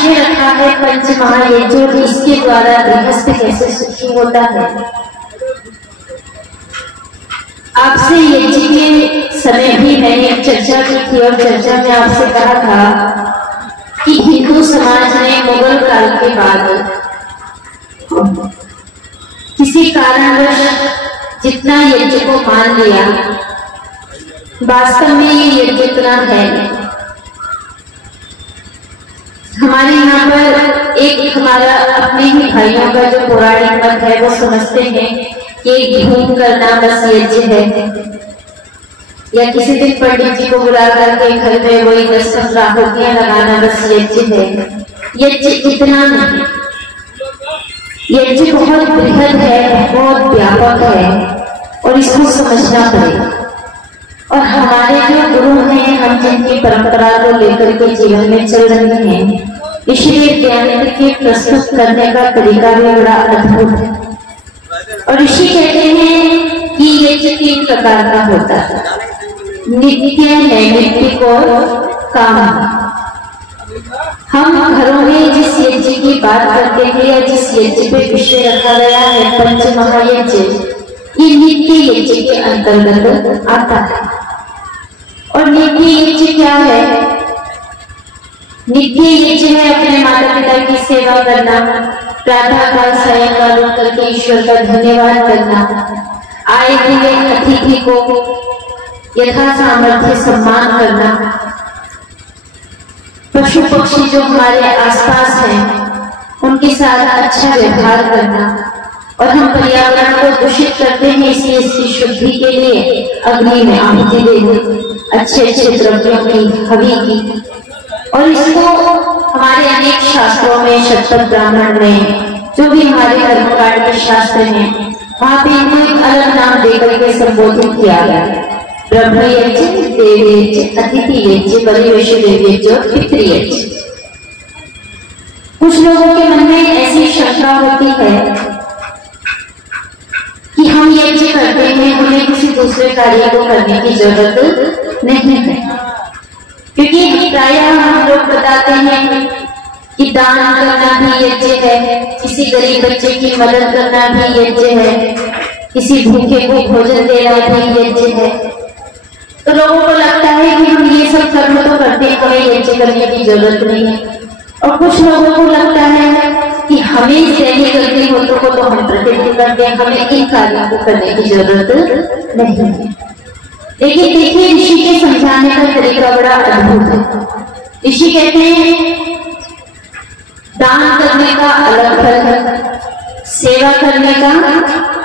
प्रश्न रखा है पंच महायज्ञ, इसके द्वारा गृहस्थ कैसे सुखी होता है। आपसे यज्ञ के समय भी मैंने चर्चा की थी और चर्चा में आपसे कहा था कि हिंदू समाज ने मुगल काल के बाद किसी कारणवश जितना यज्ञ को मान लिया, वास्तव में ये यज्ञ इतना है। हमारे यहाँ पर एक हमारा अपने ही भाइयों का जो पौराणिक मत है वो समझते हैं कि घूम करना बस यज्ञ है, या किसी दिन पंडित जी को बुला करके घर में वही 10-15 आहुतियां लगाना बस यज्ञ है। यज्ञ इतना नहीं, यज्ञ बहुत बृहद है, बहुत व्यापक है और इसको समझना पड़ेगा। और हमारे जो गुरु हैं, हम जिनकी परंपरा को लेकर के जीवन में चल रहे हैं, इसलिए ज्ञान के प्रस्तुत करने का तरीका भी बड़ा अद्भुत है। और ऋषि कहते हैं कि यज्ञ 3 प्रकार का होता है, नित्य, नैमित्तिक और काम। हम घरों में जिस यज्ञ की बात करते हैं या जिस यज्ञ पे विषय रखा गया है पंच महायज्ञ, ये नित्य यज्ञ के अंतर्गत आता है। और नित्य यज्ञ क्या है? नित्य यज्ञ है अपने माता पिता की सेवा करना, प्रातः काल सायंकाल उठ करके ईश्वर का धन्यवाद करना, आए हुए अतिथि को यथा सामर्थ्य सम्मान करना, पशु पक्षी जो हमारे आसपास हैं उनके साथ अच्छा व्यवहार करना। और हम पर्यावरण को दूषित करते हैं, इसलिए इसकी शुद्धि के लिए अग्नि में आहुति देना, अच्छे अच्छे द्रव्यों की, हवि की। और इसको हमारे अनेक शास्त्रों में, शतपथ ब्राह्मण में, जो भी हमारे कर्मकांड के शास्त्र हैं, वहां पे इनको एक अलग नाम देकर के संबोधित किया गया, ब्रह्म यज्ञ, देव यज्ञ, अतिथि यज्ञ, बलिवेश देव यज्ञ और पितृयज्ञ। कुछ लोगों के मन में ऐसी शंका होती है कि हम यज्ञ करते हैं, उन्हें किसी दूसरे कार्य को करने की जरूरत नहीं है, क्योंकि प्रायः हम लोग बताते हैं कि दान करना भी यज्ञ है, किसी गरीब बच्चे की मदद करना भी यज्ञ है, किसी भूखे को भोजन देना भी यज्ञ है। तो लोगों को लगता है कि हम ये सब कर्म तो करते हैं, हमें यज्ञ करने की जरूरत नहीं है। और कुछ लोगों को लगता है कि हमें दैनिक अग्निहोत्र को तो हम प्रतिदिन करते हैं, हमें इन कार्यों को करने की जरूरत नहीं है। लेकिन देखिए, ऋषि के समझाने का तरीका बड़ा अद्भुत है। ऋषि कहते हैं दान करने का अलग फल है, सेवा करने का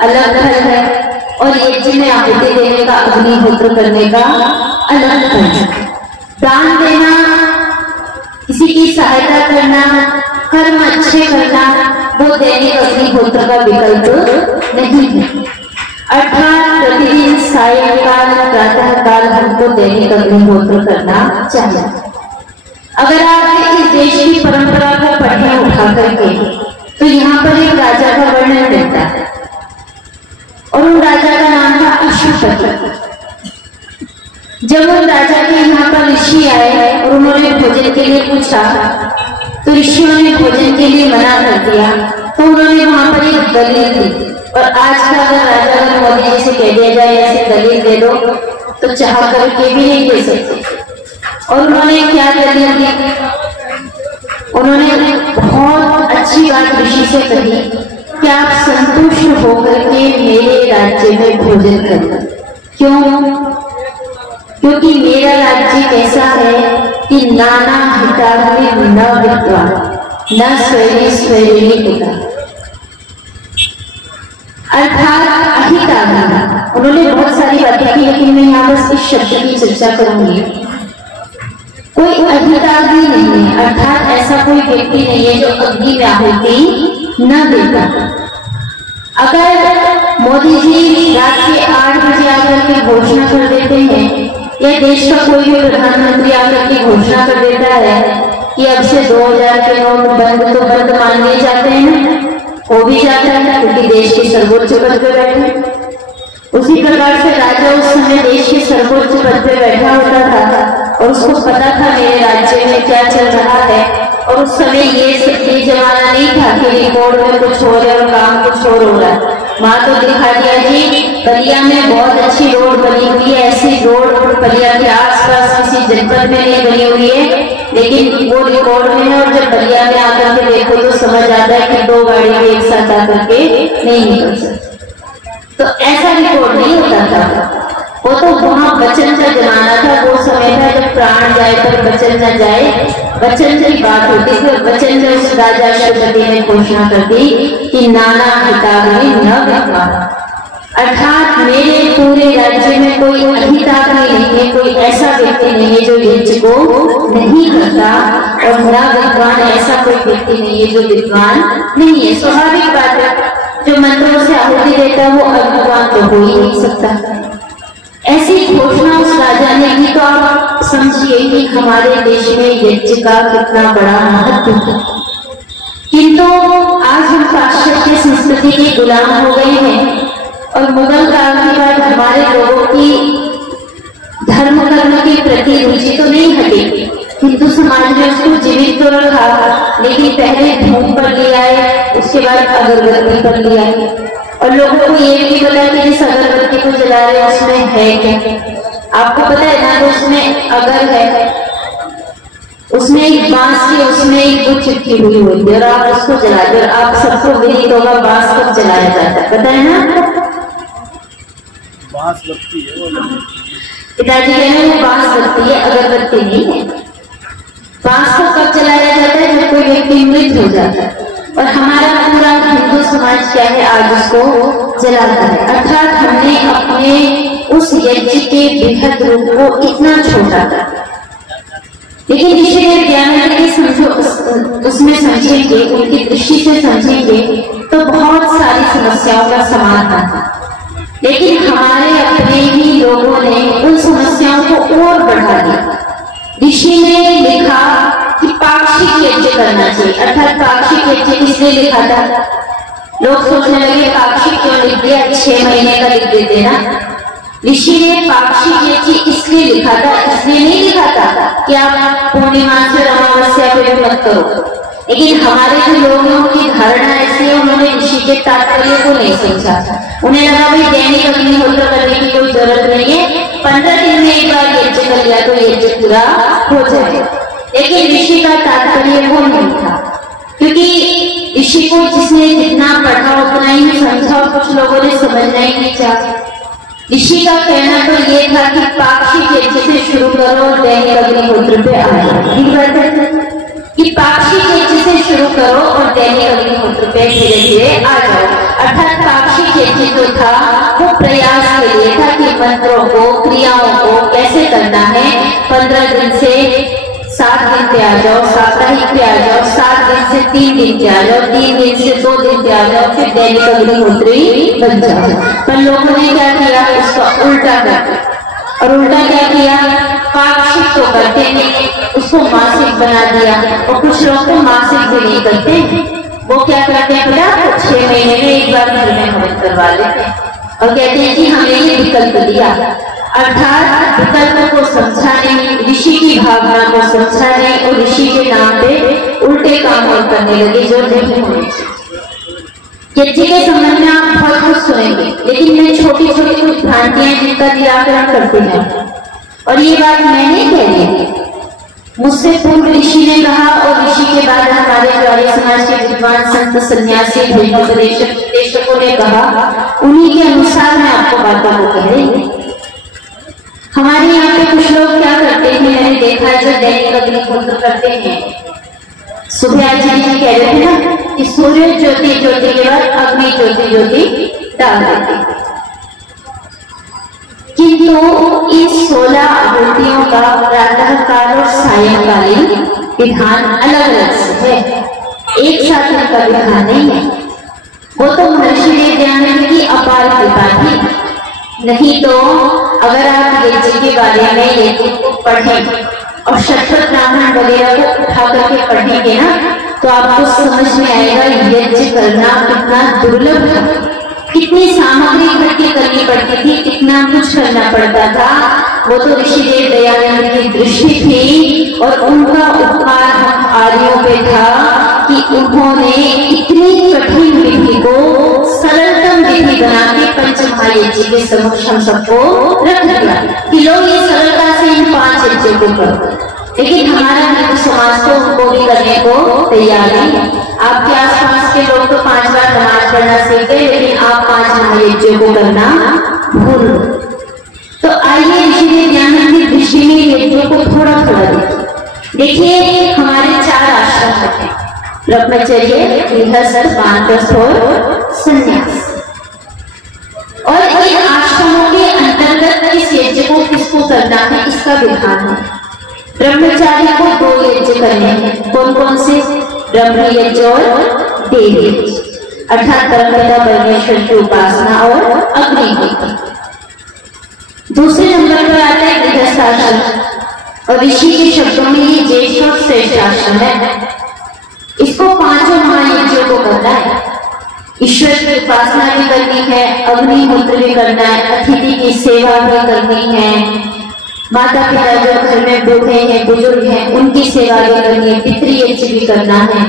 अलग फल है, और यज्ञ में आहुति देने का, अग्निहोत्र करने का अलग फल है। दान देना, किसी की सहायता करना, कर्म अच्छे करना, वो दैनिक अग्निहोत्र का विकल्प नहीं है। अर्थात प्रतिदिन सायंकाल प्रातः काल हमको दैनिक अग्निहोत्र करना चाहिए। अगर आप इस देश की परंपरा को पढ़ें उठा करके, तो यहाँ पर एक राजा का वर्णन मिलता है, और उन राजा का नाम था अश्वपति। जब उन राजा के यहाँ पर ऋषि आए और उन्होंने भोजन के लिए पूछा, तो ऋषियों ने भोजन के लिए मना कर दिया। तो उन्होंने वहां पर एक दलील दी, और आज का अगर राजा अगर मोदी जी से कह दिया जाए ऐसे दलील दे दो, तो चाह करके भी नहीं दे सकते। और उन्होंने क्या दलील दी? उन्होंने बहुत अच्छी बात ऋषि से कही कि आप संतुष्ट होकर के मेरे राज्य में भोजन करें। क्यों? क्योंकि मेरा राज्य कैसा है कि नाना हिताग्नि न विद्वा न स्वैरी स्वैरिणी पिता, अर्थात अहिताग्नि। उन्होंने बहुत सारी बातें की, लेकिन मैं यहाँ बस इस शब्द की चर्चा करूंगी। कोई अहिताग्नि नहीं है, अर्थात ऐसा कोई व्यक्ति नहीं है जो अग्नि में आहुति न देता। अगर मोदी जी रात के 8 बजे आकर के घोषणा कर देते हैं, या देश का कोई भी प्रधानमंत्री आकर के घोषणा कर देता है कि अब से 2000 के नोट बंद, तो बंद मान लिए जाते हैं, हो भी जाता है, क्योंकि देश के सर्वोच्च पद पे बैठे। उसी प्रकार से राजा उस समय देश के सर्वोच्च पद पे बैठा होता था, और उस उसको पता था मेरे राज्य में क्या चल रहा है। और उस समय ये जमाना नहीं था कि रिकॉर्ड में कुछ हो रहा है और काम कुछ और हो रहा है। वहां तो दिखा दिया जी बलिया में बहुत अच्छी रोड बनी हुई है, ऐसी रोड बलिया के आसपास किसी जनपद में नहीं बनी हुई है, लेकिन वो रिकॉर्ड में है। और जब बलिया में आकर के देखो तो समझ आता है कि 2 गाड़ी एक साथ आकर के नहीं निकल सकती। तो ऐसा रिकॉर्ड नहीं होता था, वो तो वहां वचन का जमाना था। वो समय था जब प्राण जाए पर वचन न जाए, वचन की बात होती थी। वचन से उस राजा अश्वपति ने घोषणा कर दी कि नाना हिताग्नि न विद्वान, अर्थात मेरे पूरे राज्य में कोई अधिकारी नहीं है, कोई ऐसा व्यक्ति नहीं है जो यज्ञ को नहीं करता, और न विद्वान ऐसा कोई व्यक्ति नहीं है जो विद्वान नहीं है। स्वाभाविक बात है, जो मंत्रों से आहुति देता है वो अविद्वान तो हो ही नहीं सकता। ऐसी घोषणा उस राजा ने की, तो आप समझिए कि हमारे देश में यज्ञ का कितना बड़ा महत्व है। किंतु आज हम पाश्चात्य संस्कृति के गुलाम हो गए हैं, और मुगल काल के बाद हमारे लोगों की धर्म कर्म के प्रति रुचि तो नहीं हटी। हिंदू समाज ने उसको जीवित तो रखा, लेकिन पहले धूप पर लिया है, उसके बाद अगरबत्ती पर लिया है। और लोगों को ये भी पता कि जिस अगरबत्ती को जला रहे उसमें है क्या। आपको पता है ना, तो उसमें अगर है, उसमें एक बांस की उसमें एक वो चिपकी हुई होती है, और आप उसको जलाते, और आप सबको विदित होगा बांस कब जलाया जाता है, पता है ना? बांस लगती है, पिताजी कह रहे हैं वो बांस लगती है, अगरबत्ती नहीं है। बांस को कब जलाया जाता है? जब कोई व्यक्ति मृत हो जाता है। और हमारा पूरा हिंदू समाज क्या है, आज उसको जलाता है। अर्थात हमने अपने उस यज्ञ के बृहद रूप को इतना छोटा कर, लेकिन ऋषि ने ज्ञान के समझो उसमें समझेंगे, उनकी दृष्टि से समझेंगे तो बहुत सारी समस्याओं का समाधान है। लेकिन हमारे अपने ही लोगों ने उन समस्याओं को और बढ़ा दिया। ऋषि ने लिखा कि पाक्षिक यज्ञ करना चाहिए, अर्थात पाक्षिक यज्ञ किसने लिखा था? लोग सोचने लगे पाक्षिक क्यों लिख दिया, 6 महीने का लिख देते ना। ऋषि ने पाक्षिक यज्ञ इसलिए लिखा था, इसलिए नहीं लिखा था कि आप पूर्णिमा से अमावस्या पे भी मत करो, लेकिन हमारे जो लोगों की धारणा ऐसी है, उन्होंने ऋषि के तात्पर्य को नहीं समझा। उन्हें लगा भाई दैनिक अग्निहोत्र करने की कोई जरूरत नहीं है, 15 दिन में एक बार यज्ञ कर लिया तो यज्ञ पूरा हो जाए। लेकिन ऋषि का तात्पर्य वो नहीं था, क्योंकि ऋषि को जिसने जितना पढ़ा उतना ही समझा, और कुछ लोगों ने समझना ही नहीं चाहा। ऋषि का कहना तो ये था कि पाक्षिक यज्ञ से शुरू करो और दैनिक अग्निहोत्र पे आ जाओ। ठीक बात है कि पाक्षिक यज्ञ से शुरू करो और दैनिक अग्निहोत्र पे धीरे धीरे आ जाओ। अर्थात पाक्षिक यज्ञ जो था वो प्रयास के लिए था कि मंत्रों को, क्रियाओं को कैसे करना है। 15 दिन से 7 दिन पे आ जाओ, साप्ताहिक पे आ जाओ, 7 दिन से 3 दिन पे आ जाओ, 3 दिन से 2 दिन पे आ जाओ, फिर दैनिक अग्निहोत्री बन जाओ। पर लोगों ने क्या किया, उसका उल्टा कर दिया। और उल्टा क्या किया, पाक्षिक तो करते नहीं, उसको मासिक बना दिया। और कुछ लोग तो मासिक भी नहीं करते, वो क्या करते हैं पता, 6 महीने में एक बार घर में हवन करवा लेते हैं और कहते हैं कि हमें ये विकल्प दिया। अर्थात विकल्प को समझा नहीं, ऋषि की भावना को समझा नहीं, और ऋषि के नाम पे उल्टे काम और करने लगे जो नहीं होने चाहिए। यज्ञ के संबंध में आप बहुत कुछ सुनेंगे, लेकिन मैं छोटी छोटी कुछ भ्रांतियां जिनका निराकरण करती हैं। और ये बात मैं नहीं कह रही, मुझसे पूर्व ऋषि ने कहा, और ऋषि के बाद हमारे आर्य समाज के विद्वान संत सन्यासी धर्मोपदेशकों ने कहा, उन्हीं के अनुसार मैं आपको बातों को कह रही हूँ। हमारे यहाँ पे कुछ लोग क्या करते हैं, मैंने देखा है, जो दैनिक अग्निहोत्र करते हैं, सुबह आज जी कह रहे थे ना कि सूर्य ज्योति ज्योति के बाद अग्नि ज्योति ज्योति डाल देते, किंतु इन 16 आहुतियों का प्रातःकाल और सायंकालीन विधान अलग अलग से है, एक साथ इनका विधान नहीं है। वो तो महर्षि ने ज्ञान की अपार कृपा थी, नहीं तो अगर आप यज्ञ के बारे में यज्ञ को पढ़ें और शतपथ ब्राह्मण वगैरह को उठा करके पढ़ेंगे ना, तो आपको समझ में आएगा यज्ञ करना कितना दुर्लभ है। कितनी सामग्री इकट्ठी करनी पड़ती थी, कितना कुछ करना पड़ता था। वो तो ऋषिदेव दयानंद की दृष्टि थी और उनका उपकार हम आर्यों पे था कि उन्होंने इतनी कठिन विधि को सरलतम विधि बना के पंचमहायज्ञ के समक्ष हम सबको रख दिया कि लोग ये सरलता से इन 5 यज्ञों को करो। लेकिन हमारा हिंदू समाज तो उनको भी करने को तैयार है। आपके आसपास के लोग तो 5 बार नमाज पढ़ना सीखते, लेकिन आप 5 महायज्ञों को करना भूल। तो आइए ऋषिदेव दयानंद की दृष्टि में यज्ञों को थोड़ा थोड़ा देखिए। हमारे 4 आश्रम हैं, ब्रह्मचर्य, गृहस्थ, वानप्रस्थ और संन्यास। और इन आश्रमों के अंतर्गत इस यज्ञ को किसको करना है इसका विधान है। ब्रह्मचारी को 2 यज्ञ करने हैं। कौन कौन से? ब्रह्म यज्ञ और देव यज्ञ, अर्थात परमपिता परमेश्वर की उपासना और अग्नि यज्ञ। दूसरे नंबर पर आता है गृहस्थ आश्रम, और ऋषि के शब्दों में ये ज्येष्ठ और श्रेष्ठ आश्रम है। इसको 5 महायज्ञों को करना है। ईश्वर की उपासना भी करनी है, अग्निहोत्र भी करना है, अतिथि की सेवा भी करनी है, माता पिता जो घर में बूढ़े हैं, बुजुर्ग हैं, उनकी सेवा भी करनी है, पितृयज्ञ भी करना है,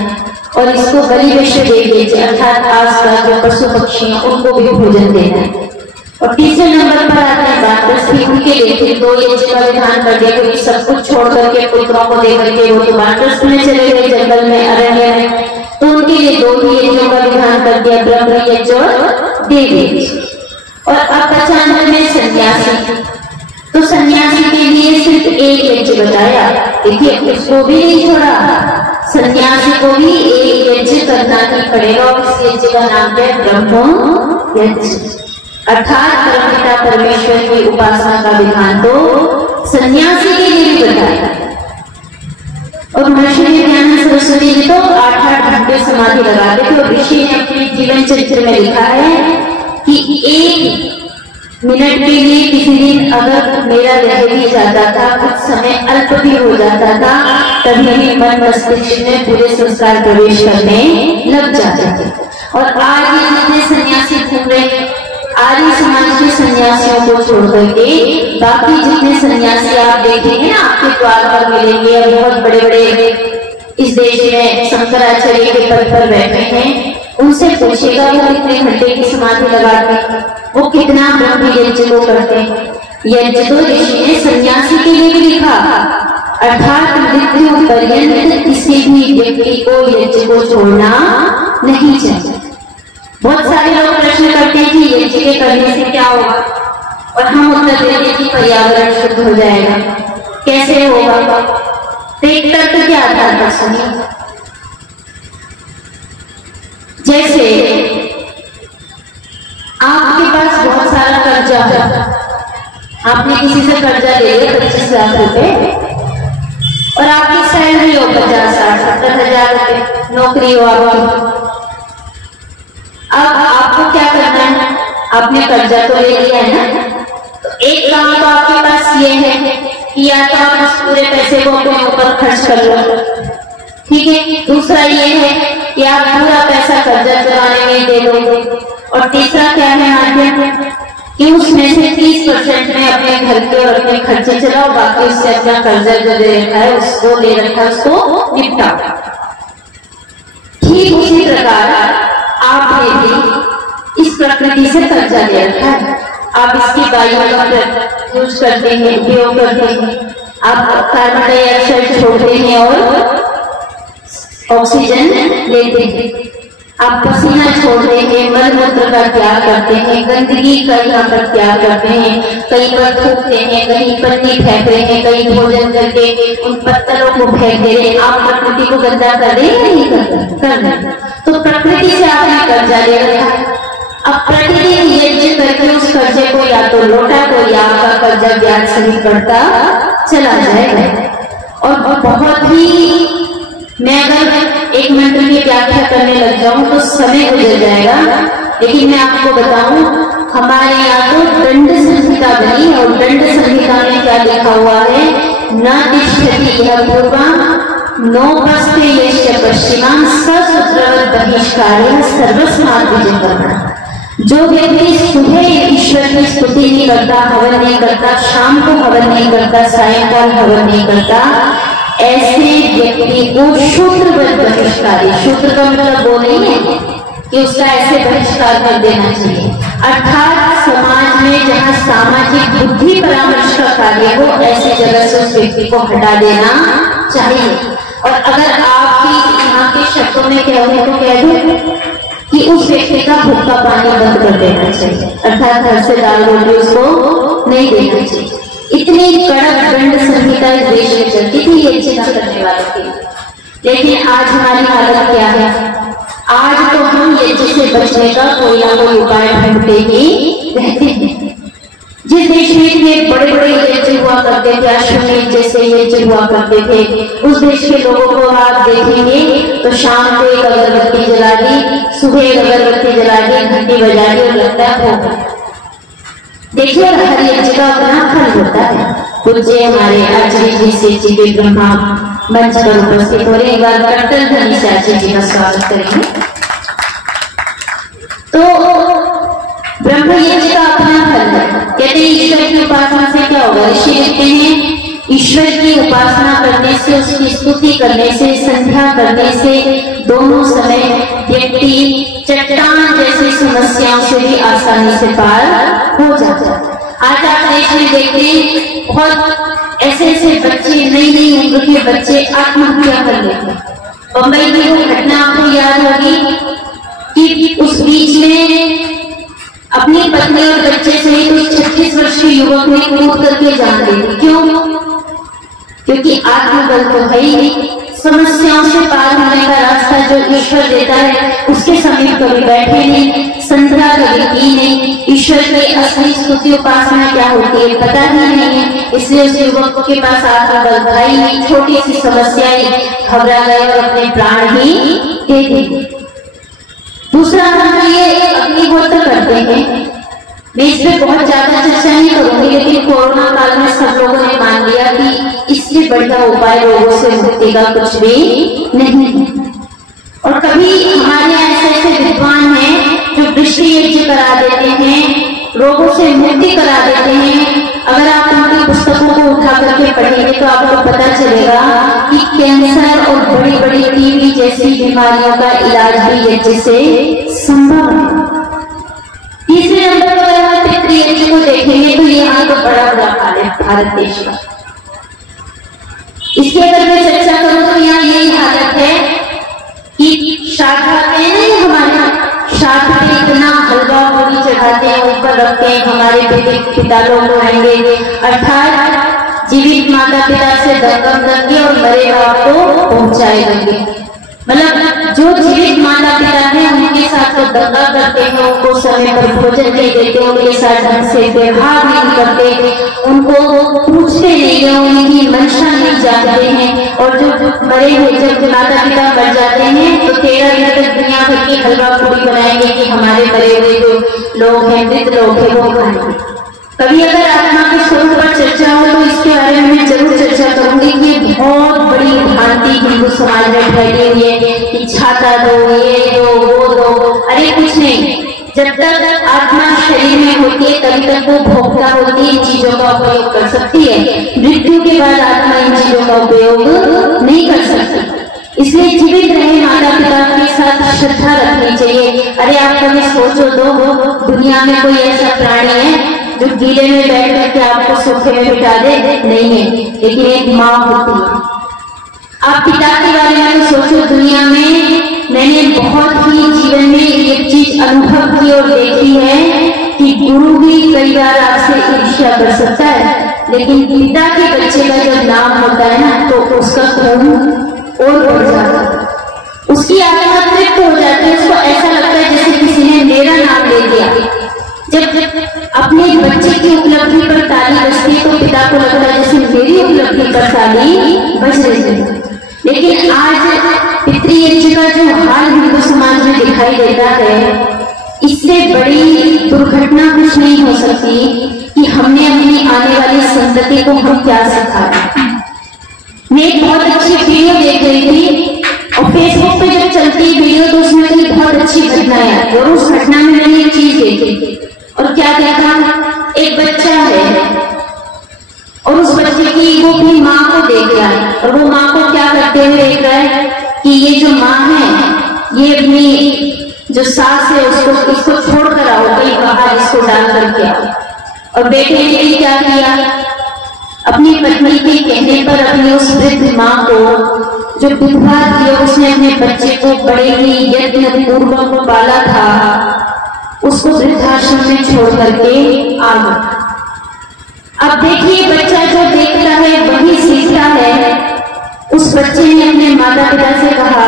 और इसको बलि वैश्य देव अर्थात आसपास जो पशु पक्षी हैं उनको भी भोजन देना है। और तीसरे नंबर पर आते हैं वानप्रस्थी, उनके लिए 2 यज्ञ का विधान कर दिया, क्योंकि सब कुछ छोड़ करके पुत्रों को देकर के वो तो वानप्रस्थ में चले गए, जंगल में, अरण्य में, तो उनके लिए 2 ही यज्ञों का विधान कर दिया, ब्रह्म यज्ञ और देव यज्ञ। और अब बचा में सन्यासी, तो सन्यासी के लिए सिर्फ 1 यज्ञ बताया। देखिए उसको भी नहीं छोड़ा, सन्यासी को भी 1 यज्ञ करना ही पड़ेगा, और इस यज्ञ का नाम है ब्रह्म यज्ञ, अर्थात परमपिता परमेश्वर की उपासना का विधान तो सन्यासी के लिए भी बताया। और महर्षि दयानंद सरस्वती जी तो 8-8 घंटे समाधि लगाते थे, और ऋषि ने अपने जीवन चरित्र में लिखा है कि 1 मिनट के लिए किसी दिन अगर मेरा रह भी जाता था, कुछ समय अल्प भी हो जाता था, तभी भी मन मस्तिष्क में पूरे संस्कार प्रवेश करने लग जाते थे। और आज ये जितने सन्यासी घूम रहे, आर्य समाज के सन्यासियों को छोड़ करके बाकी जितने सन्यासी आप देखेंगे ना आपके द्वार पर मिलेंगे, और बहुत बड़े बड़े इस देश में शंकराचार्य के पद पर बैठे हैं, उनसे पूछेगा वो कितने घंटे की समाधि लगाते हैं, वो कितना ब्रह्म यज्ञ को करते हैं। यज्ञ तो ऋषि ने सन्यासी के लिए भी लिखा, अर्थात मृत्यु पर्यंत किसी भी व्यक्ति को यज्ञ को छोड़ना नहीं चाहिए। बहुत सारे लोग प्रश्न करते हैं कि यज्ञ के करने से क्या होगा, और हम उत्तर देते हैं कि पर्यावरण शुद्ध हो जाएगा। कैसे होगा? तो एक तर्क क्या था, सुनिए। जैसे आपके पास बहुत सारा कर्जा है, आपने किसी से कर्जा ले लिया 25 लाख रुपए, और आपकी सैलरी हो 50-60-70 हजार रुपए, नौकरी हो आपकी। अब आपको क्या करना है? आपने कर्जा तो ले लिया है ना, तो एक काम तो आपके पास ये है कि या तो आप उस पूरे पैसे को अपने ऊपर खर्च कर लो, ठीक है। दूसरा ये है कि आप पूरा पैसा कर्जा चुकाने में दे दोगे, और तीसरा क्या है माध्यम कि उसमें से 30% में अपने घर के और अपने खर्चे चलाओ, बाकी उससे अपना कर्जा जो दे रखा है उसको ले रखा है उसको निपटाओ। ठीक उसी प्रकार आपने भी इस प्रकृति से कर्जा ले रखा है, आप इसकी वायु का यूज करते हैं, उपयोग करते हैं, आप कार्बन डाइऑक्साइड छोड़ते हैं और ऑक्सीजन लेते हैं, आप पसीना छोड़ते हैं, मल मूत्र का त्याग करते हैं, गंदगी का यहाँ पर त्याग करते हैं, कहीं पर थूकते हैं, कहीं पन्नी फेंक रहे हैं, कहीं भोजन करके उन पत्थरों को फेंक दे रहे हैं। आप प्रकृति को गंदा कर रहे हैं या नहीं कर रहे? तो प्रकृति से आपने कर्जा ले रखा है। अब प्रतिदिन यज्ञ करके उस कर्जे को या तो लौटा तो या आपका कर्जा ब्याज सहित बढ़ता चला जाएगा। और बहुत ही, मैं अगर 1 मिनट की व्याख्या करने लग जाऊं तो समय गुजर जाएगा, लेकिन मैं आपको बताऊं हमारे यहाँ तो दंड संहिता बनी, और दंड संहिता में क्या लिखा हुआ है, न तिष्ठति यह पूर्वा नोपस्ते यश्च पश्चिमा ससूत्रवत् बहिष्कारेण सर्वस्मात् विजयः। जो व्यक्ति सुबह ईश्वर की स्तुति नहीं करता, हवन नहीं करता, शाम को हवन नहीं करता, सायंकाल हवन नहीं करता, ऐसे व्यक्ति को शूद्र बहिष्कारी, शूद्र का मतलब वो नहीं है कि उसका ऐसे बहिष्कार कर देना चाहिए, अर्थात समाज में जहाँ सामाजिक बुद्धि परामर्श का कार्य हो ऐसी जगह से उस व्यक्ति को हटा देना चाहिए। और अगर आपकी यहाँ के शब्दों में कहे तो कह दो कि उस व्यक्ति का भूख का पानी बंद कर देना चाहिए, अर्थात घर से दाल रोटी उसको नहीं देना चाहिए। इतनी कड़क दंड संहिता इस देश में चलती थी ये चिंता करने वालों की। लेकिन आज हमारी हालत क्या है? आज तो हम यज्ञ से बचने का कोई ना कोई उपाय ढूंढते ही रहते हैं। जिस देश में इतने बड़े बड़े यज्ञ हुआ करते थे, अश्वमेध जैसे यज्ञ हुआ करते थे, उस देश के लोगों को आप देखेंगे तो शाम को एक अगरबत्ती जला दी, सुबह एक अगरबत्ती जला दी, घंटी बजा दी और लगता है हो। देखिए हर यज्ञ का अपना फल होता है। पूज्य हमारे आचार्य जी से जी के ब्रह्मा मंच पर उपस्थित हो रहे, एक बार कर्तन ध्वनि से आचार्य जी का स्वागत करेंगे। तो ब्रह्म यज्ञ का अपना फल है। कहते हैं ईश्वर की उपासना से क्या होगा? ऋषि लिखते हैं ईश्वर की उपासना करने से, उसकी स्तुति करने से, संध्या करने से दोनों समय व्यक्ति चट्टान जैसी समस्याओं से भी आसानी से पार हो जाता है। आज आप देश में देखते हैं बहुत ऐसे ऐसे बच्चे, नई नई उम्र के बच्चे आत्महत्या कर लेते हैं। बंबई की वो घटना आपको याद होगी कि उस बीच में अपनी पत्नी और बच्चे सहित उस 36 वर्षीय युवक ने कूद करके जान ली। क्यों? क्योंकि आत्मबल तो है ही, समस्याओं से पार होने का रास्ता जो ईश्वर देता है उसके समीप कभी बैठे नहीं, संध्या कभी की नहीं, ईश्वर की असली स्तुति उपासना क्या होती है पता ही नहीं है। इसलिए उस युवक के पास आत्मबल था ही नहीं, छोटी सी समस्या ही घबरा गए और अपने प्राण ही दे दिए। दूसरा हम ये अग्निहोत्र करते हैं। मैं इस पे बहुत ज्यादा चर्चा नहीं करूंगी, लेकिन कोरोना काल में सब लोगों ने मान लिया कि इससे बढ़िया उपाय रोगों से मुक्ति का कुछ भी नहीं है। और कभी हमारे यहाँ ऐसे ऐसे विद्वान हैं जो वृष्टि यज्ञ करा देते हैं, रोगों से मुक्ति करा देते हैं। अगर आप उनकी पुस्तकों को उठा करके पढ़ेंगे तो आपको पता चलेगा कि कैंसर और बड़ी बड़ी टीबी जैसी बीमारियों का इलाज भी यज्ञ से संभव है। तीसरे नंबर पर अगर हम पितृयज्ञ को देखेंगे तो यहाँ तो बड़ा बड़ा हाल है भारत देश का। इसकी अगर मैं चर्चा करूं तो यहाँ यही हालत है कि श्राद्ध नहीं, हमारे श्राद्ध में इतना हलवा पूरी चढ़ाते हैं, ऊपर रखते हैं, हमारे पिता लोग आएंगे, अर्थात जीवित माता पिता से दंगम देंगे और मरे बाप को पहुंचाए देंगे। मतलब जो जीवित माता पिता हैं उनके साथ तो दंगा करते हैं, उनको समय पर भोजन नहीं देते, उनके साथ ढंग से व्यवहार नहीं करते, उनको पूछते नहीं है, उनकी मंशा नहीं जानते हैं। और जो मरे हुए जब माता पिता मर जाते हैं तो 13 दिन तक दुनिया भर की हलवा पूरी बनाएंगे कि हमारे मरे हुए जो लोग हैं, मृत लोग हैं, वो खाएंगे। कभी अगर आत्मा के स्वरूप पर चर्चा हो तो इसके बारे में मैं जरूर चर्चा करूंगी कि बहुत बड़ी भ्रांति हिंदू समाज में फैली हुई है कि छाता दो, ये दो, वो दो। अरे कुछ नहीं, जब तक आत्मा शरीर में होती है तभी तक वो भोक्ता होती है, इन चीजों का उपयोग कर सकती है। मृत्यु के बाद आत्मा इन चीजों का उपयोग नहीं कर सकती। इसलिए जीवित रहे माता पिता के साथ श्रद्धा रखनी चाहिए। अरे आप कभी सोचो दो, दुनिया में कोई ऐसा प्राणी है जो गीले में बैठ करके आपको सोफे में बिठा दे? नहीं है, लेकिन एक माँ होती है। आप पिता के बारे में सोचो, दुनिया में मैंने बहुत ही जीवन में एक चीज अनुभव की और देखी है कि गुरु भी कई बार आपसे ईर्ष्या कर सकता है, लेकिन पिता के बच्चे का जब नाम होता है ना तो उसका खून और बढ़ जाता है, उसकी आत्मा तृप्त हो जाती है, उसको ऐसा लगता है जैसे किसी ने मेरा नाम ले दिया। जब अपने बच्चे की उपलब्धि पर ताली बजती है तो पिता को लगता है जैसे मेरी उपलब्धि पर ताली बज रही है। लेकिन आज पितृयज्ञ का जो हाल हिंदू समाज में दिखाई देता है, इससे बड़ी दुर्घटना कुछ नहीं हो सकती कि हमने अपनी आने वाली संतति को हम क्या सिखाया। मैं एक बहुत अच्छी वीडियो देख रही थी और फेसबुक पे जब चलती वीडियो तो उसमें कई बहुत अच्छी घटनाएं आती और उस घटना में मैंने एक चीज देखी। और क्या देखा, एक बच्चा है और उस बच्चे की वो अपनी माँ को देख रहा है और वो माँ को क्या करते हुए देख रहा है कि ये जो माँ है ये अपनी जो सास है इसको छोड़ कर आओ, कहीं बाहर इसको डाल करके आओ। और बेटे ने क्या किया, अपनी पत्नी के कहने पर अपनी उस वृद्ध माँ को जो विधवा थी और उसने अपने बच्चे को बड़े ही यत्न पूर्वक पाला था, उसको वृद्धाश्रम में छोड़ करके आ गया। अब देखिए बच्चा जो देखता है वही सीखता है। उस बच्चे ने अपने माता पिता से कहा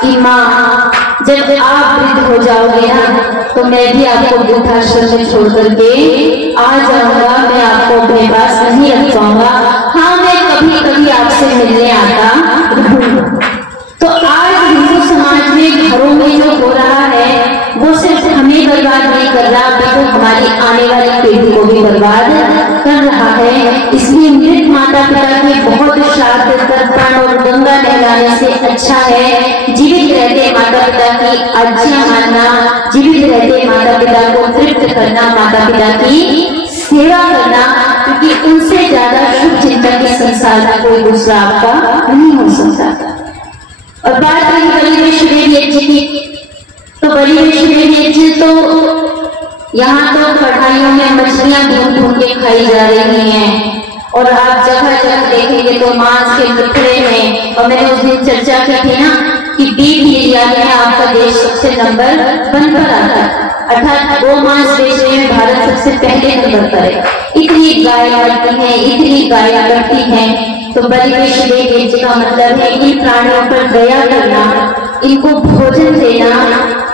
कि माँ जब आप वृद्ध हो जाओगे ना तो मैं भी आपको वृद्धाश्रम में छोड़ करके आ जाऊंगा, मैं आपको अपने पास नहीं रख पाऊंगा। हाँ, मैं कभी कभी आपसे मिलने आता रहूंगा। तो आज हिंदू समाज में घरों में जो हो रहा है वो सिर्फ हमें बर्बाद नहीं कर रहा बल्कि हमारी आने वाली पीढ़ी को भी बर्बाद कर रहा है। इसलिए मृत माता पिता के बहुत श्राद्ध तर्पण और गंगा नहलाने से अच्छा है जीवित रहते माता पिता की आज्ञा मानना, जीवित रहते माता पिता को तृप्त करना, माता पिता की सेवा करना, क्योंकि उनसे ज्यादा शुभ चिंतन के संसार में कोई दूसरा आपका नहीं हो सकता। और बात रही बलि वैष्णदेवी जी की, तो बलि वैष्णदेवी जी तो यहाँ तो कढ़ाइयों में मछलियां ढूंढ ढूंढ के खाई जा रही हैं और आप जगह जगह देखेंगे तो मांस के टुकड़े हैं। और मैंने उस दिन चर्चा की थी ना कि बीफ एरिया में आपका देश सबसे नंबर 1 पर आता है, अर्थात गो मांस बेचने में भारत सबसे पहले नंबर पर है। इतनी गाय बढ़ती है, इतनी गाय बढ़ती है। तो बलि वैष्णदेवी जी का मतलब है इन प्राणियों पर दया करना, इनको भोजन देना।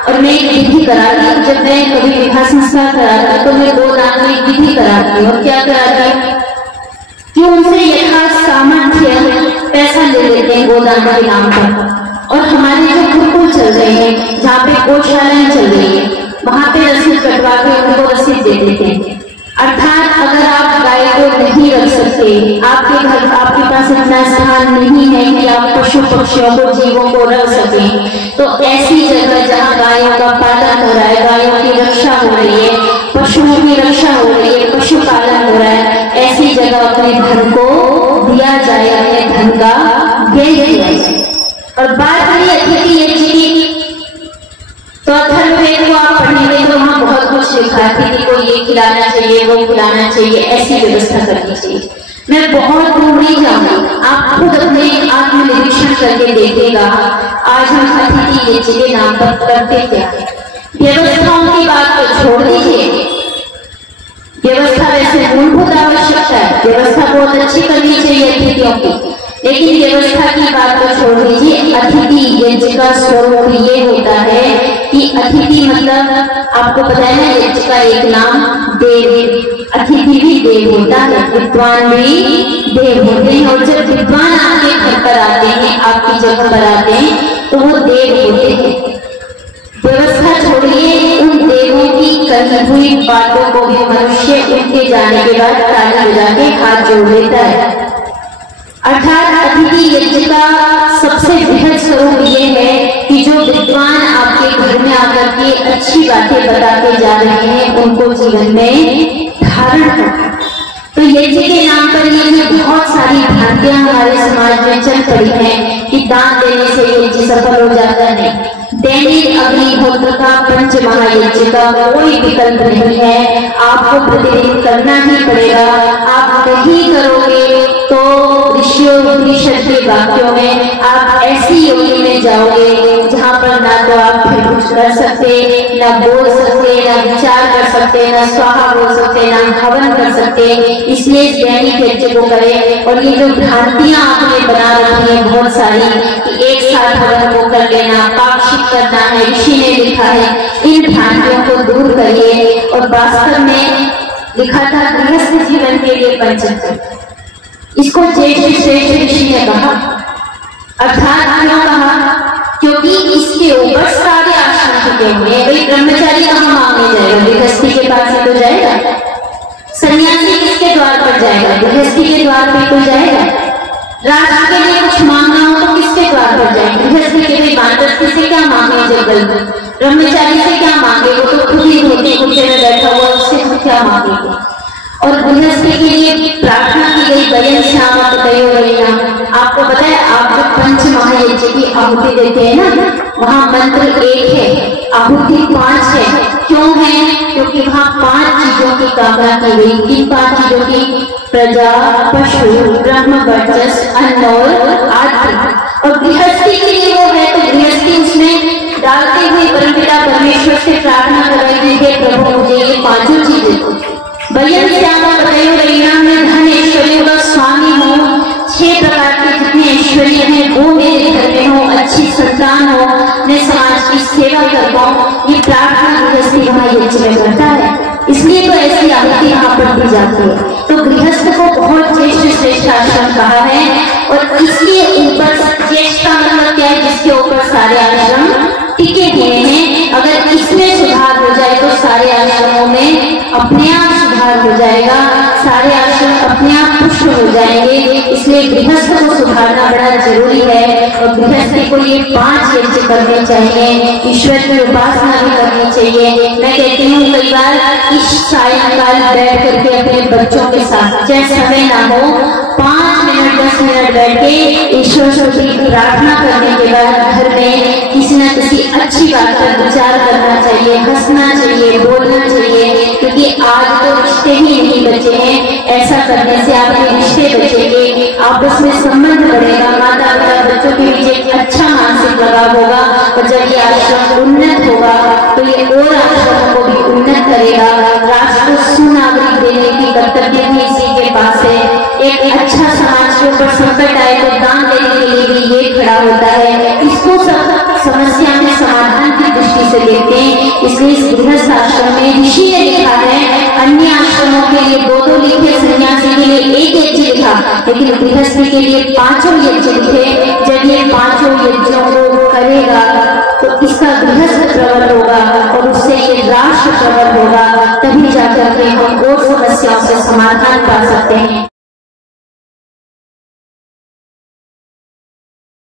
और मैं एक विधि कराती, जब मैं कभी विवाह संस्कार कराती तो मैं गोदान में विधि कराती और क्या कराती कि उनसे यथा सामर्थ्य पैसा ले लेते हैं गोदान के नाम पर। और हमारे जो गुरुकुल चल रहे हैं, जहाँ पे गौशालाएं चल रही है, वहां पे रसीद कटवा के उनको रसीद दे देते हैं। अर्थात अगर आप गाय को नहीं रख सकते, आपके घर आपके पास इतना स्थान नहीं है कि आप पशु पक्षियों को जीवों को रख सकें, तो ऐसी जगह जहाँ गायों का पालन हो रहा है, गायों की रक्षा हो रही है, पशुओं की रक्षा हो रही है, पशुपालन हो रहा है, ऐसी जगह अपने धन को दिया जाए, अपने धन का व्यय किया जाए। और बात करिए अतिथि यज्ञ की, तो अथर्ववेद को आप पढ़ेंगे तो वहां बहुत कुछ लिखा है कि को ये खिलाना चाहिए, वो खिलाना चाहिए, ऐसी व्यवस्था करनी चाहिए। मैं बहुत दूर नहीं जाऊंगी, आप खुद अपने आत्मनिरीक्षण करके देखिएगा आज हम अतिथि यज्ञ के नाम पर करते क्या है। व्यवस्थाओं की बात को छोड़ दीजिए, व्यवस्था वैसे मूलभूत आवश्यकता है, व्यवस्था बहुत अच्छी करनी चाहिए अतिथियों की, लेकिन व्यवस्था की बात को छोड़ दीजिए। अतिथि यज्ञ का स्वरूप ये होता है कि अतिथि मतलब आपको पता है ना, यज्ञ का एक नाम देव, अतिथि भी देव होता है, विद्वान भी देव होते हैं। और जब विद्वान आपके घर पर आते हैं, आपकी जगह पर आते हैं, तो वो देव होते हैं। व्यवस्था छोड़िए, उन देवों की कही हुई बातों को भी मनुष्य उनके जाने के बाद ताली बजा के हाथ जोड़ लेता है। अर्थात अतिथि यज्ञ का सबसे बृहद स्वरूप ये है कि जो विद्वान आपके घर में आकर के अच्छी बातें बताते जा रहे हैं, उनको जीवन में धारण करना। तो यज्ञ के नाम पर ये बहुत सारी भ्रांतियां हमारे समाज में चल पड़ी हैं कि दान देने से यज्ञ सफल हो जाता है। दैनिक अग्निहोत्र का पंच महायज्ञ का कोई विकल्प नहीं है, आपको प्रतिदिन करना ही पड़ेगा। आप नहीं करोगे तो ऋषियों उपनिषद के वाक्यों में आप ऐसी योनि में जाओगे जहाँ पर ना तो आप फिर कुछ कर सकते, ना बोल सकते, ना विचार कर सकते, ना स्वाहा बोल सकते, ना हवन कर सकते। इसलिए दैनिक यज्ञ को करें। और ये जो भ्रांतियां आपने बना रखी है बहुत सारी कि एक साथ हवन को कर लेना, पाक्षिक करना है, ऋषि ने लिखा है, इन भ्रांतियों को दूर करिए। और वास्तव में लिखा था गृहस्थ जीवन के लिए पंचतत्व, इसको ज्येष्ठ श्रेष्ठ ऋषि ने कहा। अर्थात क्यों कहा? क्योंकि इसके ऊपर सारे आश्रम टिके हुए हैं। भाई ब्रह्मचारी कहाँ मांगने जाएगा? गृहस्थी के पास ही तो जाएगा। सन्यासी किसके द्वार पर जाएगा? गृहस्थी के द्वार पे तो जाएगा। राष्ट्र के लिए कुछ मांगना हो तो किसके द्वार सुधार हो जाए। गृहस्थी के लिए वानप्रस्थी से क्या मांगे जंगल में, ब्रह्मचारी से क्या मांगे, वो तो खुद ही धोती कुर्सी में बैठा हुआ, उससे खुद क्या मांगेंगे। और गृहस्थी के लिए प्रार्थना की गई वयं श्याम तयोरयिना। आपको पता है, आप जो पंच महायज्ञ की आहुति देते हैं ना, वहां मंत्र एक है, आहुति 5 है। क्यों है? क्योंकि वहां 5 चीजों की कामना की गई। किन 5 चीजों की? प्रजा, पशु, ब्रह्म, वर्चस्व, अन्न और आदि। और गृहस्थी के लिए वो है तो गृहस्थी उसमें डालते हुए परमपिता परमेश्वर से प्रार्थना कराई गई है, प्रभु मुझे ये 5 चीजें दो। वयं श्याम तयोरयिना में धन ऐश्वर्यों का स्वामी हो, 6 प्रकार के जितने ऐश्वर्य हैं वो मेरे घर में हो, अच्छी संतान हो, मैं समाज की सेवा कर पाऊं, ये प्रार्थना गृहस्थी महायज्ञ में करता है। इसलिए तो ऐसी आहुति यहाँ पर दी जाती है। तो गृहस्थ को बहुत श्रेष्ठ आश्रम कहा है। और इसके ऊपर ज्येष्ठ का मतलब क्या है? जिसके ऊपर सारे आश्रम टिके हुए हैं। अगर इसमें सुधार हो जाए तो सारे आश्रमों में अपने आप सुधार हो जाएगा, सारे आश्रम अपने आप पुष्ट हो जाएंगे। इसलिए गृहस्थ को सुधारना बड़ा जरूरी है। और गृहस्थी को ये 5 यज्ञ करने चाहिए, ईश्वर की उपासना भी करनी चाहिए। मैं कहती हूँ कई बार इस सायंकाल बैठ करके अपने बच्चों के साथ, चाहे समय ना हो, 5 मिनट 10 मिनट बैठ के ईश्वर से प्रार्थना करने के बाद घर में किसी न किसी अच्छी बात पर विचार करना चाहिए, हंसना चाहिए, बोलना चाहिए। क्योंकि आज तो रिश्ते ही नहीं बचे हैं। ऐसा करने से आपके रिश्ते बचेंगे, आपस में संबंध बढ़ेगा, माता पिता बच्चों के बीच एक अच्छा मानसिक लगाव होगा। और जब ये आश्रम उन्नत होगा तो ये और आश्रमों को भी उन्नत करेगा। राष्ट्र को सुनागरिक देने की कर्तव्य भी इसी के पास है। एक अच्छा समाज के ऊपर संकट आए तो दान देने के लिए भी ये खड़ा होता है। इसको सब समस्या में समाधान की दृष्टि से देखते हैं। इसलिए इस गृहस्थ आश्रम में ऋषि ने लिखा है, अन्य आश्रमों के लिए 2 लिखे, सन्यासी के लिए 1 यज्ञ लिखा, लेकिन गृहस्थी के लिए 5 यज्ञ लिखे। जब ये 5 यज्ञों को करेगा तो इसका गृहस्थ प्रबल होगा और उससे ये राष्ट्र प्रबल होगा। तभी जाकर के हम और समस्याओं से समाधान पा सकते हैं।